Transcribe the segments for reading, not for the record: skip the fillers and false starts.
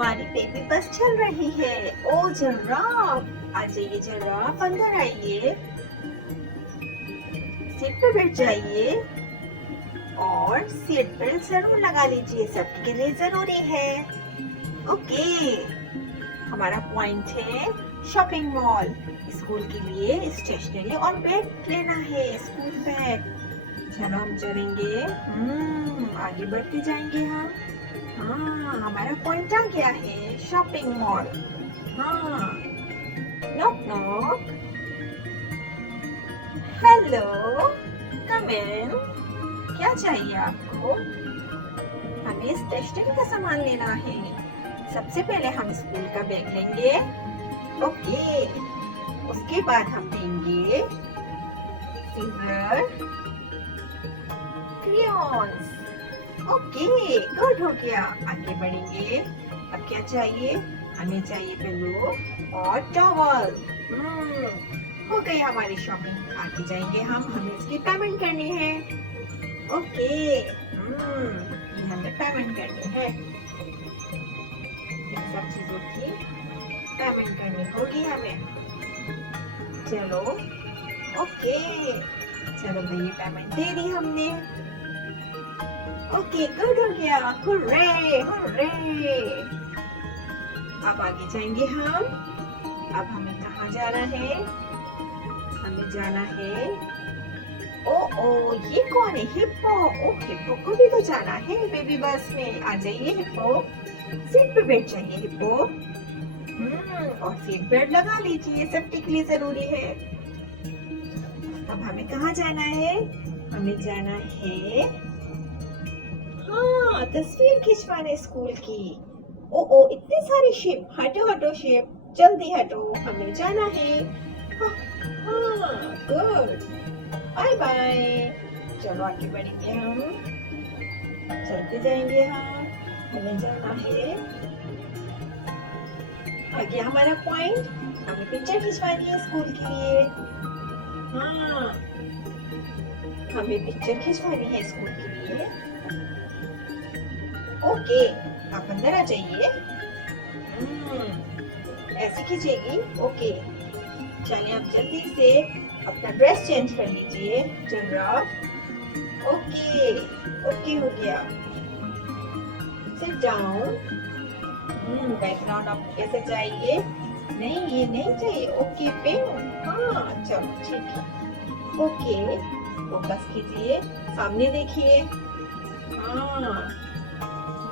हमारी बेबी बस चल रही है। ओ जिराफ, आ जाइए जिराफ, अंदर आइए, सीट पे बैठ जाइए और सीट बेल्ट जरूर लगा लीजिए, सबके लिए जरूरी है। ओके, हमारा पॉइंट है शॉपिंग मॉल। स्कूल के लिए स्टेशनरी और बैग लेना है, स्कूल बैग। चलो हम चलेंगे, आगे बढ़ते जाएंगे हम। हाँ, हमारा पॉइंट आ गया है शॉपिंग मॉल। हाँ, नॉक नॉक, हेलो, कम इन। क्या चाहिए आपको? हमें स्टेशनरी का सामान लेना है। सबसे पहले हम स्कूल का बैग लेंगे। ओके, उसके बाद हम लेंगे सीजर, क्रेयॉन्स। ओके, गुड हो गया। आगे बढ़ेंगे। अब क्या चाहिए? हमें चाहिए पिलो और टॉवल। हो गई हमारी शॉपिंग। आगे जाएंगे हम, हमें इसकी पेमेंट करनी है। ओके, ये हमें पेमेंट करनी है। इन सब चीजों की पेमेंट करनी होगी हमें। चलो, ओके, चलो भैया पेमेंट दे दी हमने। ओके, गुड हो गया। Hurray hurray. अब आगे जाएंगे हम। अब हमें कहाँ जाना है? हमें जाना है, ओ ये कौन है? हिप्पो। ओ, हिप्पो को भी तो जाना है बेबी बस में। आ जाइए हिप्पो, सीट पे बैठ जाइए हिप्पो। और सीट बेल्ट लगा लीजिए, सेफ्टी के लिए जरूरी है। अब हमें कहाँ जाना है? हमें जाना है, हाँ, तस्वीर खिंचवाने स्कूल की। ओ इतने सारे शिप, हटो हटो शिप, जल्दी हटो, हमें जाना है। हाँ, गुड, बाय बाय। चलो आगे बढ़ेंगे हम, चलते जाएंगे हम। हमें जाना है आगे, हमारा पॉइंट। हमें पिक्चर खिंचवानी है स्कूल के लिए। हाँ, हमें पिक्चर खिंचवानी है स्कूल के लिए। ओके, आप अंदर आ जाइए। ऐसे खींचेगी। ओके, चलिए आप जल्दी से अपना ड्रेस चेंज कर लीजिए जिराफ। ओके, ओके हो गया। Sit down. बैकग्राउंड आपको कैसे चाहिए? नहीं, ये नहीं चाहिए। ओके पे, हाँ चलो ठीक है। ओके, फोकस कीजिए, सामने देखिए। हाँ,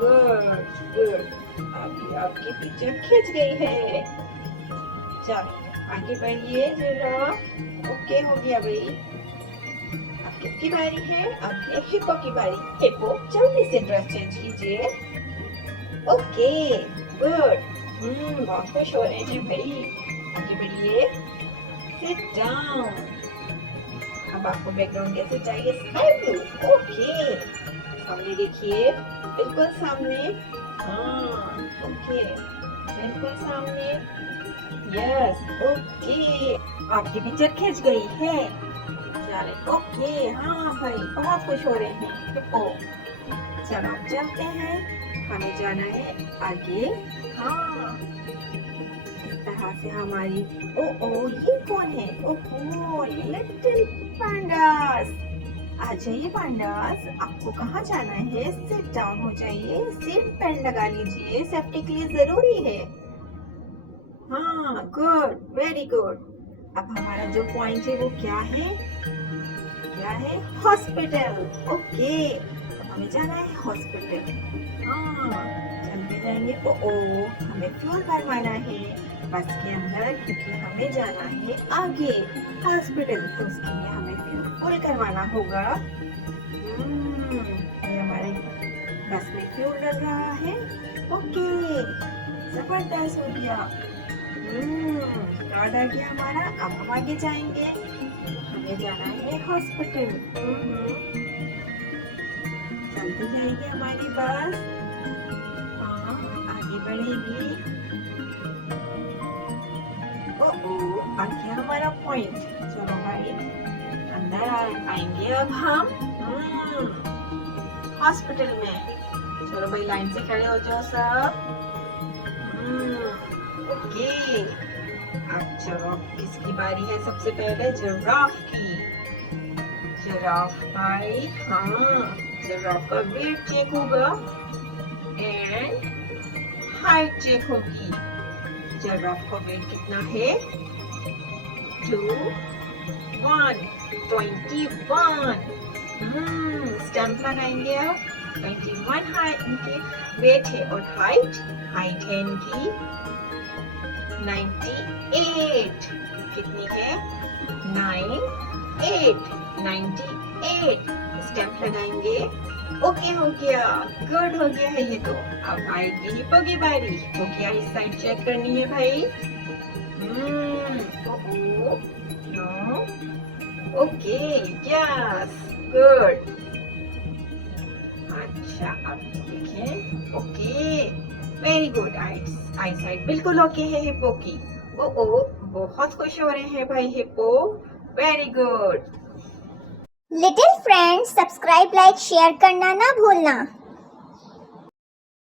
गुड गुड। अभी आपकी पिक्चर खींच गई है। चलो आगे बढ़िए जरा। ओके हो गया भाई। अब किसकी बारी है? अब ये हिप्पो की बारी। हिप्पो जल्दी से ड्रेस चेंज कीजिए। Okay, good. बहुत खुश हो रहे हैं भाई। आगे बढ़िए, सिट डाउन। अब आपको बैकग्राउंड कैसे चाहिए? Sky blue. ओके, सामने देखिए, बिल्कुल सामने। हाँ, ओके, बिल्कुल सामने। यस, ओके, आपकी पिक्चर खींच गई है। चले, ओके, हाँ भाई, बहुत खुश हो रहे हैं हिप्पो। चलो अब चलते हैं, हमें जाना है आगे। हाँ, इस तरह से हमारी, ओ ये कौन है? ओहो, लिटिल पांडास। आ जाइए पांडास, आपको कहाँ जाना है? सिट डाउन हो जाइए, सीट बेल्ट लगा लीजिए, सेफ्टी के लिए जरूरी है। हाँ, गुड, वेरी गुड। अब हमारा जो पॉइंट है वो क्या है? क्या है? हॉस्पिटल। ओके, हमें जाना है हॉस्पिटल। हाँ, चलते जाएंगे। ओ हमें फ्यूल भरवाना है बस के अंदर, क्योंकि हमें जाना है आगे हॉस्पिटल। तो उसके लिए हमें फ्यूल फुल करवाना होगा। ये हमारे बस में फ्यूल डल रहा है। ओके, जबरदस्त हो गया। कार्ड आ गया हमारा। अब हम आगे जाएंगे, हमें जाना है हॉस्पिटल। चलती जाएगी हमारी बस। हाँ, आगे बढ़ेगी। आ गया हमारा पॉइंट। चलो भाई, अंदर आएंगे अब हम हॉस्पिटल में। चलो भाई, लाइन से खड़े हो जाओ सब। ओके, अब चलो किसकी बारी है? सबसे पहले जिराफ की। जिराफ भाई, हाँ, जिराफ का वेट चेक होगा एंड हाइट चेक होगी। जिराफ का वेट कितना है? 21। स्टैम्प लगाएंगे अब। 21 हाइट इनके वेट है और हाइट है इनकी 98। कितनी है? 98। स्टैम्प लगाएंगे। ओके हो गया, गुड हो गया है ये तो। अब आएगी हिप्पो की बारी। तो क्या इस साइड चेक करनी है भाई? No, okay, yes, good. अच्छा, अब देखें। Okay, very good. Eye side बिल्कुल ओके है हिप्पो की। ओ, बहुत खुश हो रहे हैं भाई hippo. Very good. Little friends, subscribe, like, share करना ना भूलना।